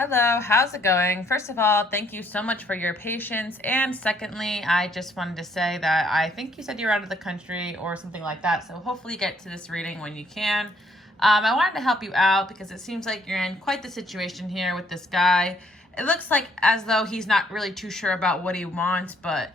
Hello, how's it going? First of all, thank you so much for your patience. And secondly, I just wanted to say that I think you said you were out of the country or something like that. So hopefully you get to this reading when you can. I wanted to help you out because it seems like you're in quite the situation here with this guy. It looks like as though he's not really too sure about what he wants, but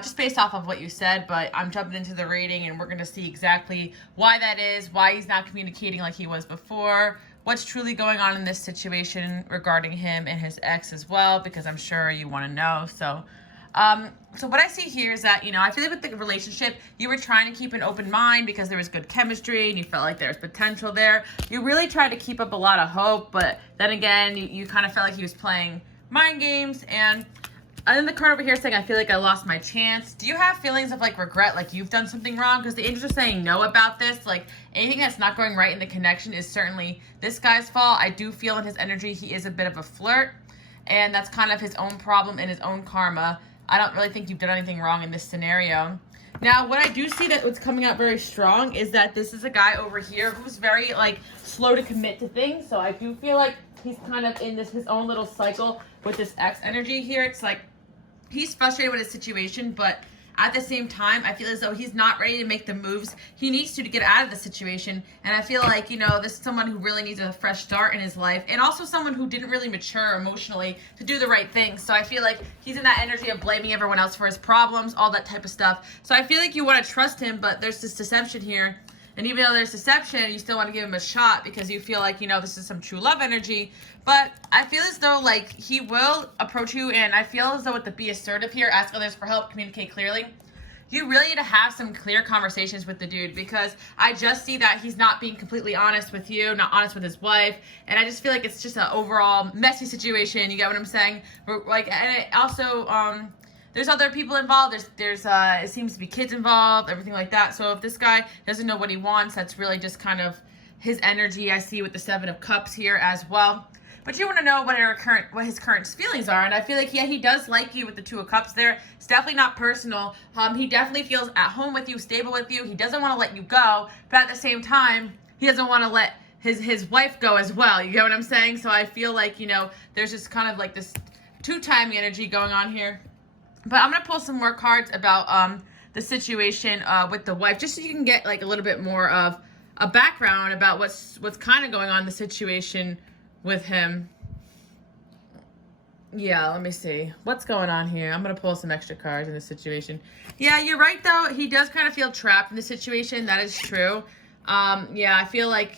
just based off of what you said, but I'm jumping into the reading and we're going to see exactly why that is, why he's not communicating like he was before, what's truly going on in this situation regarding him and his ex as well, because I'm sure you want to know. So what I see here is that, I feel like with the relationship, you were trying to keep an open mind because there was good chemistry and you felt like there was potential there. You really tried to keep up a lot of hope, but then again, you kind of felt like he was playing mind games. And then the card over here saying, I feel like I lost my chance. Do you have feelings of regret, like you've done something wrong? Because the angels are saying no about this. Like anything that's not going right in the connection is certainly this guy's fault. I do feel in his energy he is a bit of a flirt, and that's kind of his own problem and his own karma. I don't really think you've done anything wrong in this scenario. Now, what I do see that what's coming out very strong is that this is a guy over here who's very slow to commit to things. So I do feel like he's kind of in his own little cycle with this X energy here. It's like he's frustrated with his situation, but at the same time, I feel as though he's not ready to make the moves he needs to get out of the situation. And I feel like, this is someone who really needs a fresh start in his life, and also someone who didn't really mature emotionally to do the right thing. So I feel like he's in that energy of blaming everyone else for his problems, all that type of stuff. So I feel like you want to trust him, but there's this deception here. And even though there's deception, you still want to give him a shot because you feel like, this is some true love energy. But I feel as though, he will approach you, and I feel as though with the be assertive here, ask others for help, communicate clearly, you really need to have some clear conversations with the dude, because I just see that he's not being completely honest with you, not honest with his wife, and I just feel like it's just an overall messy situation. You get what I'm saying? And it also, there's other people involved. There's it seems to be kids involved, everything like that. So if this guy doesn't know what he wants, that's really just kind of his energy. I see with the Seven of Cups here as well. But you want to know what his current feelings are, and I feel like he does like you with the Two of Cups there. It's definitely not personal. He definitely feels at home with you, stable with you. He doesn't want to let you go, but at the same time, he doesn't want to let his wife go as well. You get what I'm saying? So I feel like there's just kind of this two-time energy going on here. But I'm gonna pull some more cards about the situation with the wife, just so you can get a little bit more of a background about what's kind of going on in the situation with him. Yeah, let me see what's going on here. I'm gonna pull some extra cards in this situation. Yeah, you're right though. He does kind of feel trapped in the situation. That is true. Yeah, I feel like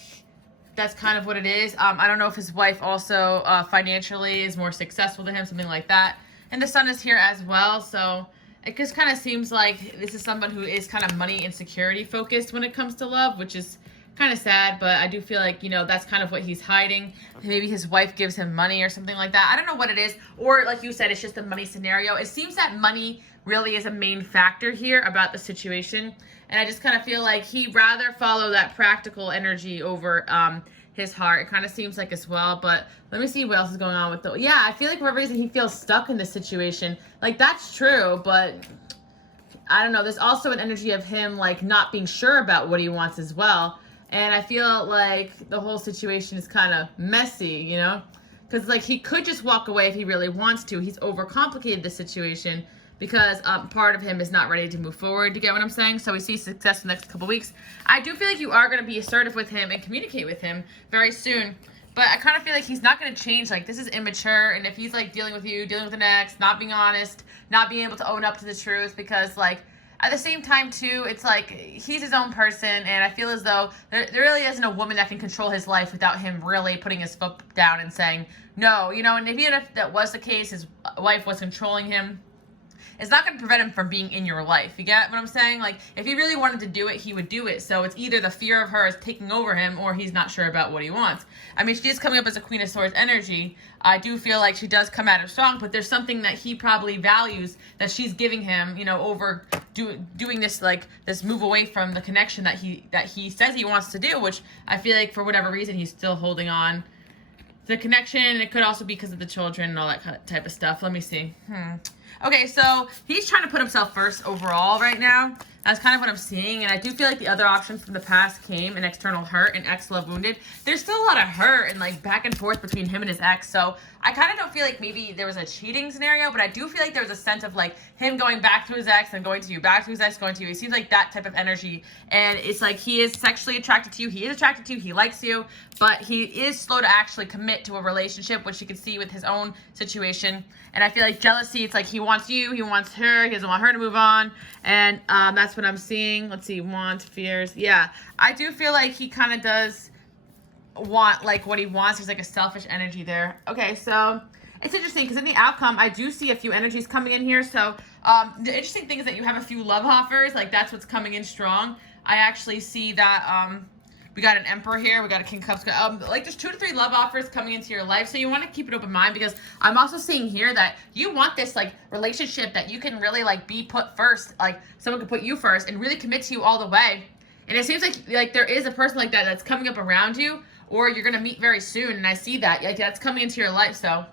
that's kind of what it is. I don't know if his wife also financially is more successful than him, something like that. And the sun is here as well, so it just kind of seems like this is someone who is kind of money and security focused when it comes to love, which is kind of sad, but I do feel like, that's kind of what he's hiding. Maybe his wife gives him money or something like that. I don't know what it is. Or like you said, it's just a money scenario. It seems that money really is a main factor here about the situation. And I just kind of feel like he'd rather follow that practical energy over his heart. It kind of seems like as well, but let me see what else is going on with the, yeah, I feel like for whatever reason he feels stuck in this situation. That's true, but I don't know. There's also an energy of him not being sure about what he wants as well. And I feel like the whole situation is kind of messy, because he could just walk away if he really wants to. He's overcomplicated the situation because part of him is not ready to move forward. You get what I'm saying? So we see success in the next couple weeks. I do feel like you are going to be assertive with him and communicate with him very soon. But I kind of feel like he's not going to change. This is immature. And if he's dealing with you, dealing with an ex, not being honest, not being able to own up to the truth, because at the same time, too, it's he's his own person, and I feel as though there really isn't a woman that can control his life without him really putting his foot down and saying no, and even if that was the case, his wife was controlling him, it's not going to prevent him from being in your life. You get what I'm saying? If he really wanted to do it, he would do it. So it's either the fear of her is taking over him, or he's not sure about what he wants. I mean, she is coming up as a Queen of Swords energy. I do feel like she does come at him strong, but there's something that he probably values that she's giving him, over doing this, this move away from the connection that he says he wants to do, which I feel like for whatever reason he's still holding on the connection. It could also be because of the children and all that type of stuff. Let me see. Okay, so he's trying to put himself first overall right now. That's kind of what I'm seeing. And I do feel like the other options from the past came an external hurt and ex-love wounded. There's still a lot of hurt and like back and forth between him and his ex. So I kind of don't feel like maybe there was a cheating scenario, but I do feel like there was a sense of like him going back to his ex and going to you, back to his ex, going to you. He seems like that type of energy. And it's like he is sexually attracted to you. He is attracted to you. He likes you, but he is slow to actually commit to a relationship, which you can see with his own situation. And I feel like jealousy, it's like he wants you, he wants her, he doesn't want her to move on. And that's what I'm seeing. Let's see, wants, fears. Yeah, I do feel like he kind of does want like what he wants. There's like a selfish energy there. Okay, so it's interesting because in the outcome, I do see a few energies coming in here. So the interesting thing is that you have a few love offers. Like that's what's coming in strong. I actually see that we got an Emperor here. We got a King of Cups. Like there's 2 to 3 love offers coming into your life. So you want to keep an open mind because I'm also seeing here that you want this like relationship that you can really like be put first. Like someone can put you first and really commit to you all the way. And it seems like there is a person like that that's coming up around you or you're going to meet very soon. And I see that like that's coming into your life. So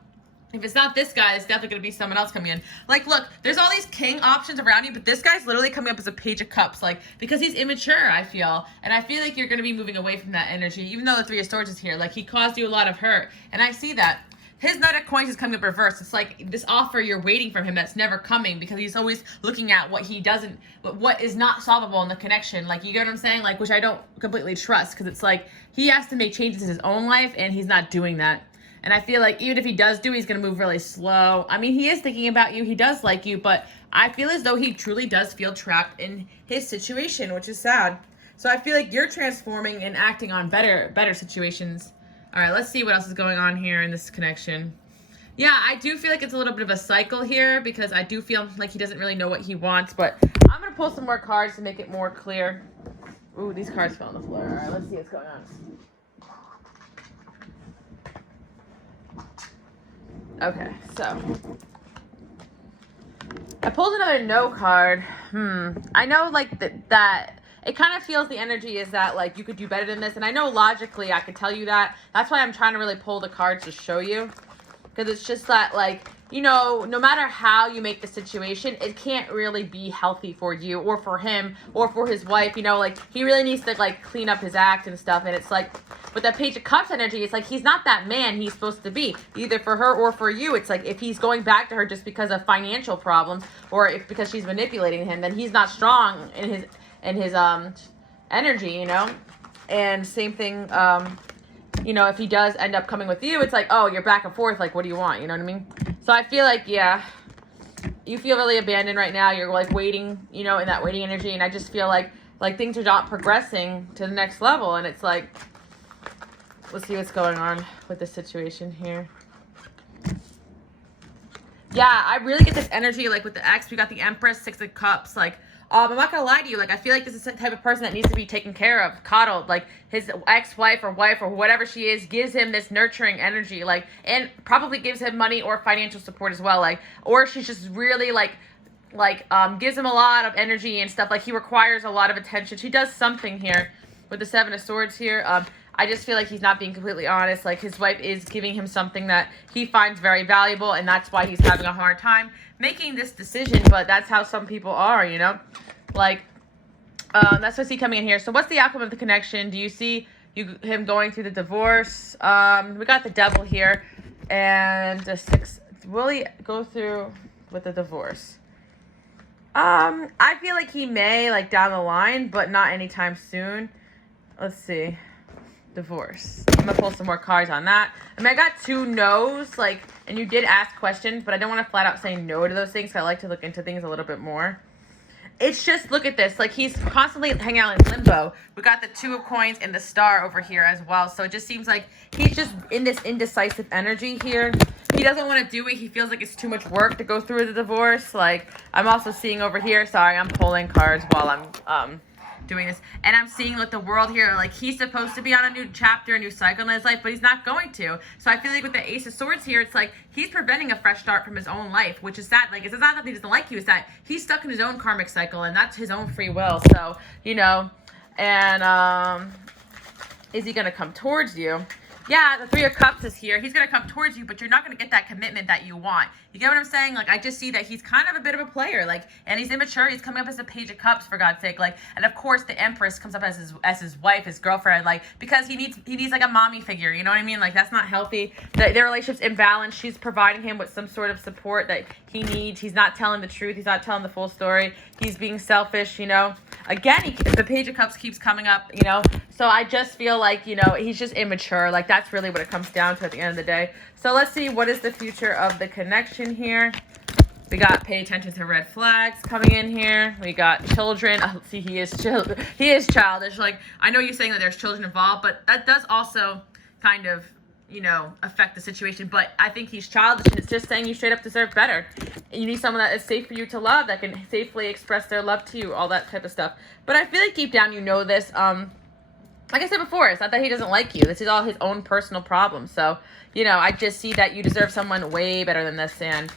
if it's not this guy, it's definitely going to be someone else coming in. Like, look, there's all these king options around you, but this guy's literally coming up as a Page of Cups, like, because he's immature, I feel. And I feel like you're going to be moving away from that energy, even though the 3 of Swords is here. Like, he caused you a lot of hurt. And I see that. His Knight of Coins is coming up reversed. It's like this offer you're waiting from him that's never coming because he's always looking at what he doesn't, what is not solvable in the connection. Like, you get what I'm saying? Like, which I don't completely trust because it's like he has to make changes in his own life and he's not doing that. And I feel like even if he does do, he's going to move really slow. I mean, he is thinking about you. He does like you, but I feel as though he truly does feel trapped in his situation, which is sad. So I feel like you're transforming and acting on better situations. All right, let's see what else is going on here in this connection. Yeah, I do feel like it's a little bit of a cycle here because I do feel like he doesn't really know what he wants. But I'm going to pull some more cards to make it more clear. Ooh, these cards fell on the floor. All right, let's see what's going on. Okay, so I pulled another no card. I know like that it kind of feels the energy is that like you could do better than this, and I know logically I could tell you that. That's why I'm trying to really pull the cards to show you, because it's just that like, you know, no matter how you make the situation, it can't really be healthy for you or for him or for his wife. You know, like he really needs to like clean up his act and stuff. And it's like with that Page of Cups energy, it's like he's not that man he's supposed to be, either for her or for you. It's like if he's going back to her just because of financial problems or if because she's manipulating him, then he's not strong in his energy, you know. And same thing, you know, if he does end up coming with you, it's like, oh, you're back and forth. Like, what do you want? You know what I mean? So I feel like, yeah, you feel really abandoned right now. You're like waiting, you know, in that waiting energy. And I just feel like things are not progressing to the next level. And it's like, let's see what's going on with this situation here. Yeah, I really get this energy, like with the ex, we got the Empress, 6 of Cups, like, I'm not gonna lie to you, like, I feel like this is the type of person that needs to be taken care of, coddled, like, his ex-wife or wife or whatever she is gives him this nurturing energy, like, and probably gives him money or financial support as well, like, or she's just really, gives him a lot of energy and stuff, like, he requires a lot of attention. She does something here with the 7 of Swords here. I just feel like he's not being completely honest. Like, his wife is giving him something that he finds very valuable, and that's why he's having a hard time making this decision. But that's how some people are, you know? Like, that's what I see coming in here. So what's the outcome of the connection? Do you see him going through the divorce? We got the Devil here, and the 6. Will he go through with the divorce? I feel like he may, like, down the line, but not anytime soon. Let's see. Divorce. I'm gonna pull some more cards on that. I mean, I got 2 no's, like, and you did ask questions, but I don't want to flat out say no to those things. I like to look into things a little bit more. It's just, look at this, like, he's constantly hanging out in limbo. We got the 2 of Coins and the Star over here as well, so it just seems like he's just in this indecisive energy here. He doesn't want to do it. He feels like it's too much work to go through the divorce. Like, I'm also seeing over here, sorry, I'm pulling cards while I'm doing this, and I'm seeing like the world here, like he's supposed to be on a new chapter, a new cycle in his life, but he's not going to. So I feel like with the Ace of Swords here, it's like he's preventing a fresh start from his own life, which is sad. Like, it's not that he doesn't like you, it's that he's stuck in his own karmic cycle, and that's his own free will. So, you know, and is he gonna come towards you? yeah, the Three of Cups is here. He's going to come towards you, but you're not going to get that commitment that you want. You get what I'm saying? Like, I just see that he's kind of a bit of a player, like, and he's immature. He's coming up as a Page of Cups, for God's sake. Like, and of course, the Empress comes up as his wife, his girlfriend, like, because he needs like a mommy figure. You know what I mean? Like, that's not healthy. Their relationship's imbalanced. She's providing him with some sort of support that he needs. He's not telling the truth. He's not telling the full story. He's being selfish, you know. Again, the Page of Cups keeps coming up, you know. So I just feel like, you know, he's just immature. Like, that's really what it comes down to at the end of the day. So let's see, what is the future of the connection here? We got pay attention to red flags coming in here. We got children. Oh, see, he is childish. Like, I know you're saying that there's children involved, but that does also kind of, you know, affect the situation. But I think he's childish, and it's just saying you straight up deserve better. You need someone that is safe for you to love, that can safely express their love to you, all that type of stuff. But I feel like deep down you know this. Like I said before, it's not that he doesn't like you. This is all his own personal problems. So, you know, I just see that you deserve someone way better than this, and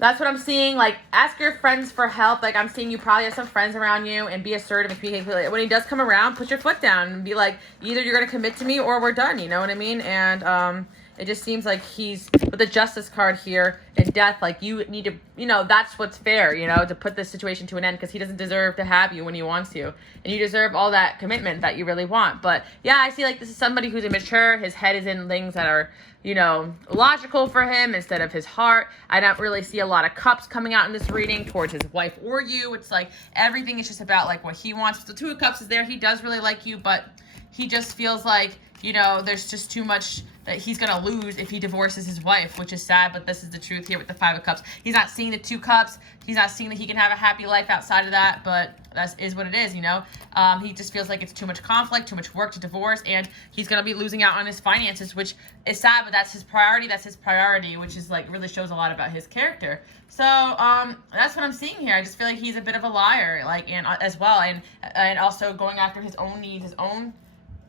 that's what I'm seeing. Like, ask your friends for help. Like, I'm seeing you probably have some friends around you, and be assertive and communicate. Like, when he does come around, put your foot down and be like, either you're going to commit to me or we're done. You know what I mean? And it just seems like he's, with the Justice card here and death, like, you need to, you know, that's what's fair, you know, to put this situation to an end, because he doesn't deserve to have you when he wants you. And you deserve all that commitment that you really want. But, yeah, I see, like, this is somebody who's immature. His head is in things that are, you know, logical for him instead of his heart. I don't really see a lot of cups coming out in this reading towards his wife or you. It's like everything is just about, like, what he wants. The Two of Cups is there. He does really like you, but he just feels like, you know, there's just too much that he's going to lose if he divorces his wife, which is sad, but this is the truth here with the Five of Cups. He's not seeing the Two Cups. He's not seeing that he can have a happy life outside of that, but that is what it is, you know. He just feels like it's too much conflict, too much work to divorce, and he's going to be losing out on his finances, which is sad, but that's his priority. That's his priority, which is, like, really shows a lot about his character. So that's what I'm seeing here. I just feel like he's a bit of a liar, like, and as well, and also going after his own needs, his own,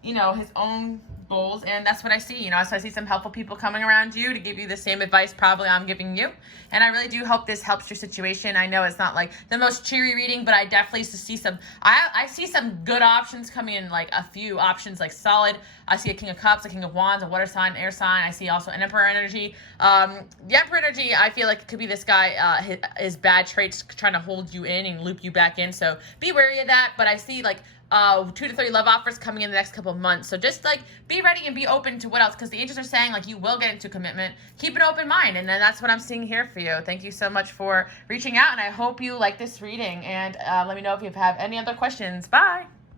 you know, his own goals, and that's what I see, you know. So I see some helpful people coming around you to give you the same advice probably I'm giving you, and I really do hope this helps your situation. I know it's not like the most cheery reading, but I definitely see some, I see some good options coming in, like a few options, like solid. I see a King of Cups, a King of Wands, a water sign, air sign. I see also an Emperor energy. The Emperor energy, I feel like it could be this guy, his bad traits trying to hold you in and loop you back in, so be wary of that. But I see, like, 2 to 3 love offers coming in the next couple of months. So just, like, be ready and be open to what else, because the angels are saying, like, you will get into commitment. Keep an open mind, and then that's what I'm seeing here for you. Thank you so much for reaching out, and I hope you like this reading, and let me know if you have any other questions. Bye.